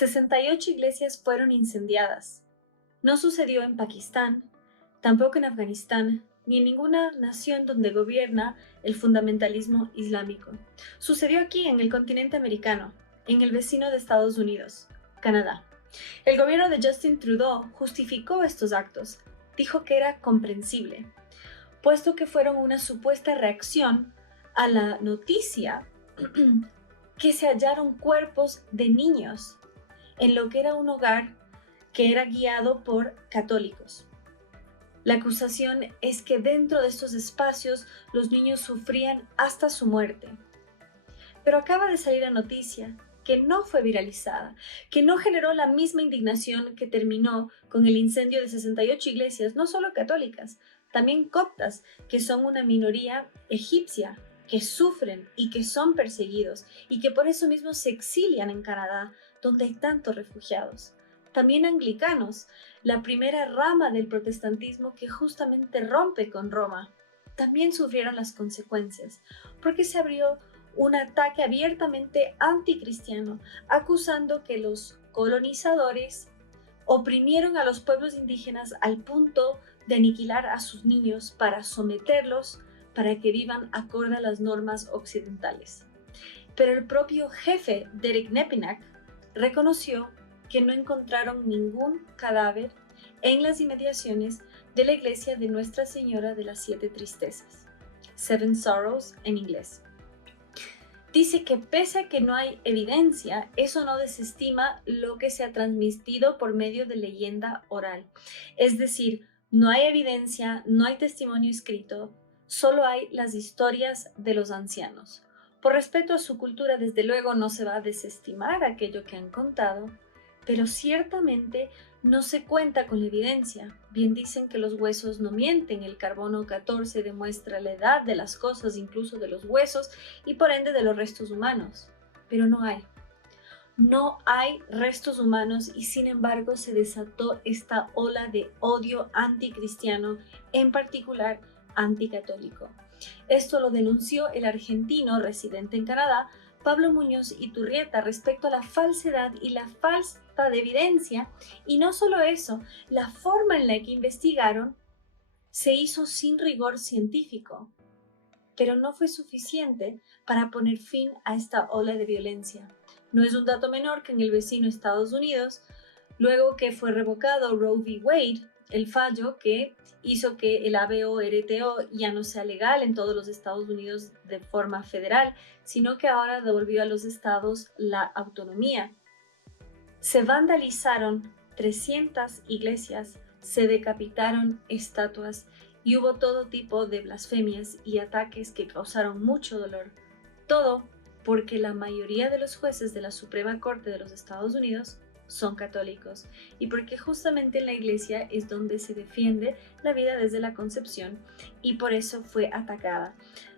68 iglesias fueron incendiadas. No sucedió en Pakistán, tampoco en Afganistán, ni en ninguna nación donde gobierna el fundamentalismo islámico. Sucedió aquí, en el continente americano, en el vecino de Estados Unidos, Canadá. El gobierno de Justin Trudeau justificó estos actos, dijo que era comprensible, puesto que fueron una supuesta reacción a la noticia que se hallaron cuerpos de niños en lo que era un hogar que era guiado por católicos. La acusación es que dentro de estos espacios los niños sufrían hasta su muerte. Pero acaba de salir la noticia que no fue viralizada, que no generó la misma indignación que terminó con el incendio de 68 iglesias, no solo católicas, también coptas, que son una minoría egipcia, que sufren y que son perseguidos y que por eso mismo se exilian en Canadá, donde hay tantos refugiados. También anglicanos, la primera rama del protestantismo que justamente rompe con Roma, también sufrieron las consecuencias, porque se abrió un ataque abiertamente anticristiano, acusando que los colonizadores oprimieron a los pueblos indígenas al punto de aniquilar a sus niños para someterlos para que vivan acorde a las normas occidentales. Pero el propio jefe, Derek Nepinak, reconoció que no encontraron ningún cadáver en las inmediaciones de la iglesia de Nuestra Señora de las Siete Tristezas, Seven Sorrows en inglés. Dice que pese a que no hay evidencia, eso no desestima lo que se ha transmitido por medio de leyenda oral. Es decir, no hay evidencia, no hay testimonio escrito, solo hay las historias de los ancianos. Por respeto a su cultura, desde luego no se va a desestimar aquello que han contado, pero ciertamente no se cuenta con la evidencia. Bien dicen que los huesos no mienten, el carbono 14 demuestra la edad de las cosas, incluso de los huesos y por ende de los restos humanos, pero no hay. No hay restos humanos y sin embargo se desató esta ola de odio anticristiano, en particular anticatólico. Esto lo denunció el argentino residente en Canadá, Pablo Muñoz Iturrieta, respecto a la falsedad y la falta de evidencia, y no solo eso, la forma en la que investigaron se hizo sin rigor científico, pero no fue suficiente para poner fin a esta ola de violencia. No es un dato menor que en el vecino Estados Unidos, luego que fue revocado Roe v. Wade, el fallo que hizo que el aborto ya no sea legal en todos los Estados Unidos de forma federal, sino que ahora devolvió a los estados la autonomía. Se vandalizaron 300 iglesias, se decapitaron estatuas y hubo todo tipo de blasfemias y ataques que causaron mucho dolor. Todo porque la mayoría de los jueces de la Suprema Corte de los Estados Unidos son católicos y porque justamente en la iglesia es donde se defiende la vida desde la concepción y por eso fue atacada.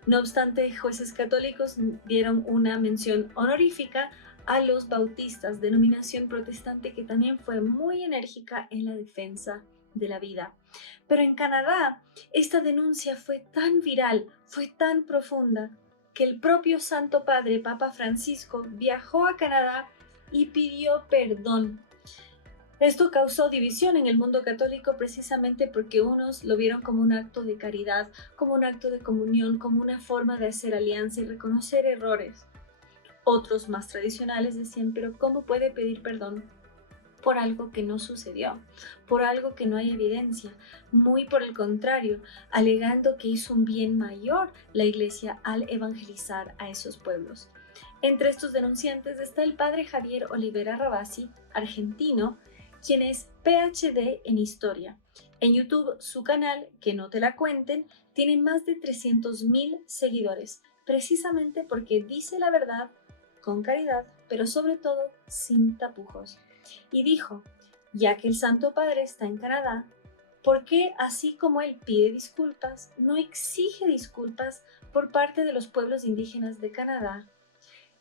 No obstante, jueces católicos dieron una mención honorífica a los bautistas, denominación protestante que también fue muy enérgica en la defensa de la vida. Pero en Canadá, esta denuncia fue tan viral, fue tan profunda, que el propio Santo Padre, Papa Francisco, viajó a Canadá y pidió perdón. Esto causó división en el mundo católico precisamente porque unos lo vieron como un acto de caridad, como un acto de comunión, como una forma de hacer alianza y reconocer errores. Otros más tradicionales decían, pero ¿cómo puede pedir perdón por algo que no sucedió, por algo que no hay evidencia? Muy por el contrario, alegando que hizo un bien mayor la iglesia al evangelizar a esos pueblos. Entre estos denunciantes está el padre Javier Olivera Rabasi, argentino, quien es PhD en historia. En YouTube, su canal, Que no te la cuenten, tiene más de 300,000 seguidores, precisamente porque dice la verdad con caridad, pero sobre todo sin tapujos. Y dijo, ya que el Santo Padre está en Canadá, ¿por qué, así como él pide disculpas, no exige disculpas por parte de los pueblos indígenas de Canadá,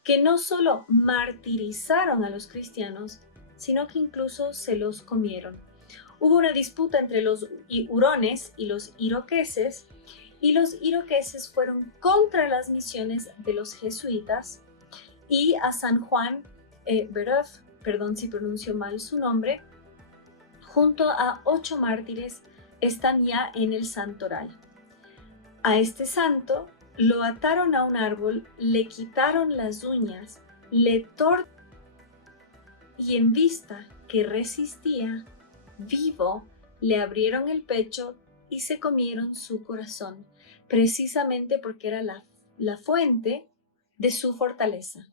que no solo martirizaron a los cristianos, sino que incluso se los comieron? Hubo una disputa entre los hurones y los iroqueses fueron contra las misiones de los jesuitas y a San Juan Brebeuf perdón si pronuncio mal su nombre, junto a 8 mártires están ya en el santoral. A este santo lo ataron a un árbol, le quitaron las uñas, le torturaron y en vista que resistía, vivo, le abrieron el pecho y se comieron su corazón, precisamente porque era la fuente de su fortaleza.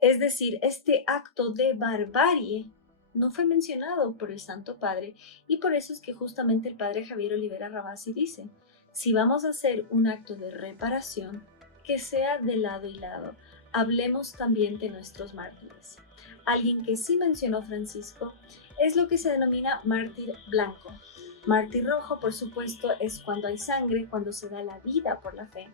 Es decir, este acto de barbarie no fue mencionado por el Santo Padre y por eso es que justamente el Padre Javier Olivera Rabasi dice, si vamos a hacer un acto de reparación, que sea de lado y lado. Hablemos también de nuestros mártires. Alguien que sí mencionó Francisco es lo que se denomina mártir blanco. Mártir rojo, por supuesto, es cuando hay sangre, cuando se da la vida por la fe.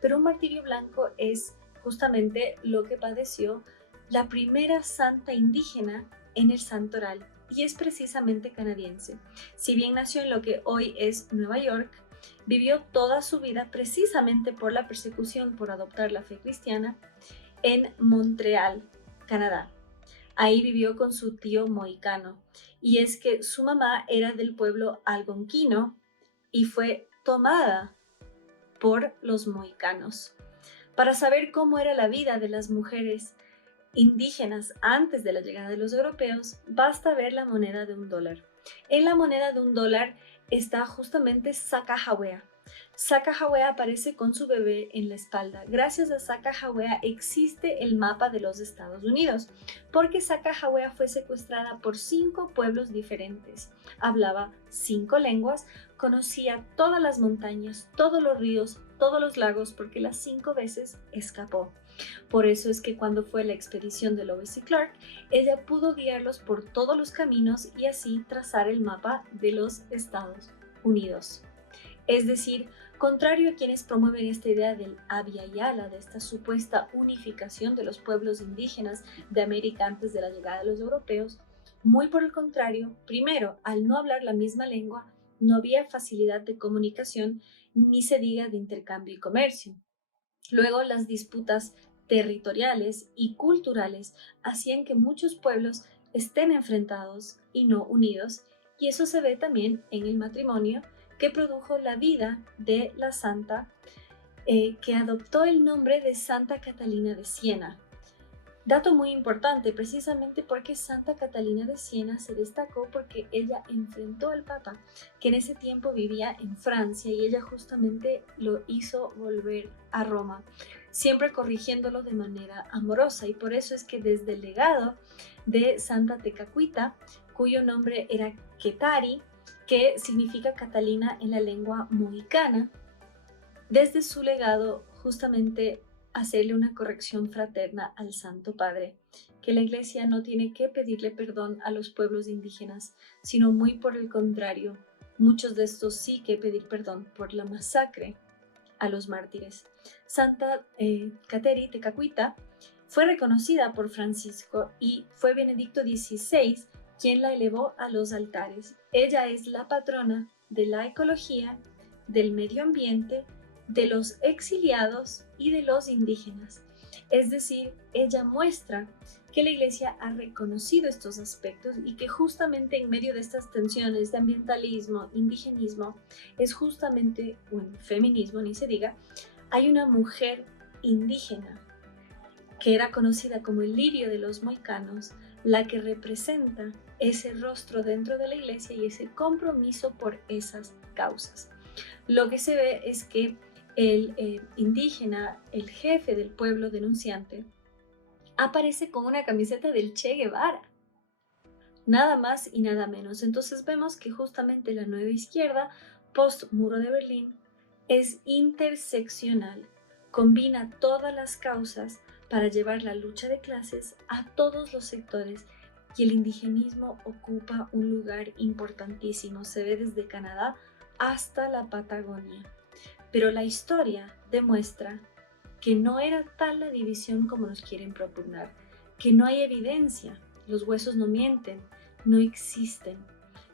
Pero un martirio blanco es justamente lo que padeció la primera santa indígena en el santoral, y es precisamente canadiense. Si bien nació en lo que hoy es Nueva York, vivió toda su vida precisamente por la persecución por adoptar la fe cristiana en Montreal, Canadá. Ahí vivió con su tío mohicano, y es que su mamá era del pueblo algonquino y fue tomada por los mohicanos. Para saber cómo era la vida de las mujeres indígenas antes de la llegada de los europeos, basta ver la moneda de $1. En la moneda de $1 está justamente Sacagawea. Sacagawea aparece con su bebé en la espalda. Gracias a Sacagawea existe el mapa de los Estados Unidos, porque Sacagawea fue secuestrada por 5 pueblos diferentes. Hablaba 5 lenguas, conocía todas las montañas, todos los ríos, todos los lagos, porque las 5 veces escapó. Por eso es que cuando fue la expedición de Lewis y Clark, ella pudo guiarlos por todos los caminos y así trazar el mapa de los Estados Unidos. Es decir, contrario a quienes promueven esta idea del Abya Yala, de esta supuesta unificación de los pueblos indígenas de América antes de la llegada de los europeos, muy por el contrario, primero, al no hablar la misma lengua, no había facilidad de comunicación, ni se diga de intercambio y comercio. Luego, las disputas territoriales y culturales hacían que muchos pueblos estén enfrentados y no unidos, y eso se ve también en el matrimonio que produjo la vida de la santa que adoptó el nombre de Santa Catalina de Siena. Dato muy importante, precisamente porque Santa Catalina de Siena se destacó porque ella enfrentó al Papa, que en ese tiempo vivía en Francia, y ella justamente lo hizo volver a Roma, siempre corrigiéndolo de manera amorosa, y por eso es que desde el legado de Santa Tekakwitha, cuyo nombre era Ketari, que significa Catalina en la lengua mohicana, desde su legado justamente hacerle una corrección fraterna al Santo Padre, que la Iglesia no tiene que pedirle perdón a los pueblos indígenas, sino muy por el contrario, muchos de estos sí que pedir perdón por la masacre a los mártires. Santa Kateri Tekakwitha fue reconocida por Francisco y fue Benedicto XVI quien la elevó a los altares. Ella es la patrona de la ecología, del medio ambiente, de los exiliados y de los indígenas. Es decir, ella muestra que la Iglesia ha reconocido estos aspectos y que justamente en medio de estas tensiones de ambientalismo, indigenismo, es justamente, bueno, feminismo ni se diga, hay una mujer indígena que era conocida como el lirio de los mohicanos, la que representa ese rostro dentro de la Iglesia y ese compromiso por esas causas. Lo que se ve es que el indígena, el jefe del pueblo denunciante, aparece con una camiseta del Che Guevara, nada más y nada menos. Entonces vemos que justamente la nueva izquierda, post muro de Berlín, es interseccional, combina todas las causas para llevar la lucha de clases a todos los sectores, y el indigenismo ocupa un lugar importantísimo, se ve desde Canadá hasta la Patagonia. Pero la historia demuestra que no era tal la división como nos quieren propugnar, que no hay evidencia, los huesos no mienten, no existen.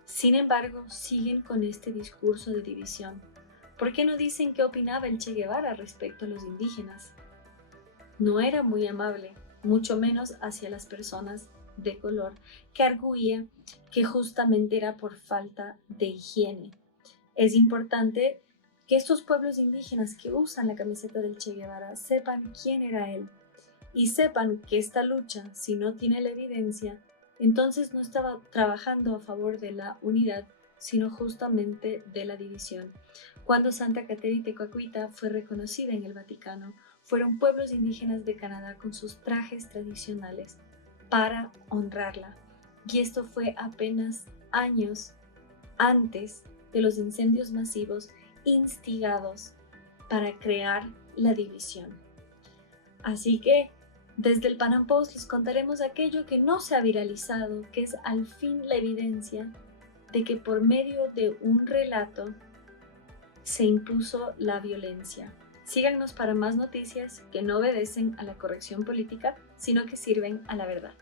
Sin embargo, siguen con este discurso de división. ¿Por qué no dicen qué opinaba el Che Guevara respecto a los indígenas? No era muy amable, mucho menos hacia las personas de color que arguía que justamente era por falta de higiene. Es importante que estos pueblos indígenas que usan la camiseta del Che Guevara sepan quién era él y sepan que esta lucha, si no tiene la evidencia, entonces no estaba trabajando a favor de la unidad, sino justamente de la división. Cuando Santa Caterina y Tecoacuita fue reconocida en el Vaticano, fueron pueblos indígenas de Canadá con sus trajes tradicionales para honrarla. Y esto fue apenas años antes de los incendios masivos instigados para crear la división. Así que desde el Pan Am Post les contaremos aquello que no se ha viralizado, que es al fin la evidencia de que por medio de un relato se impuso la violencia. Síganos para más noticias que no obedecen a la corrección política, sino que sirven a la verdad.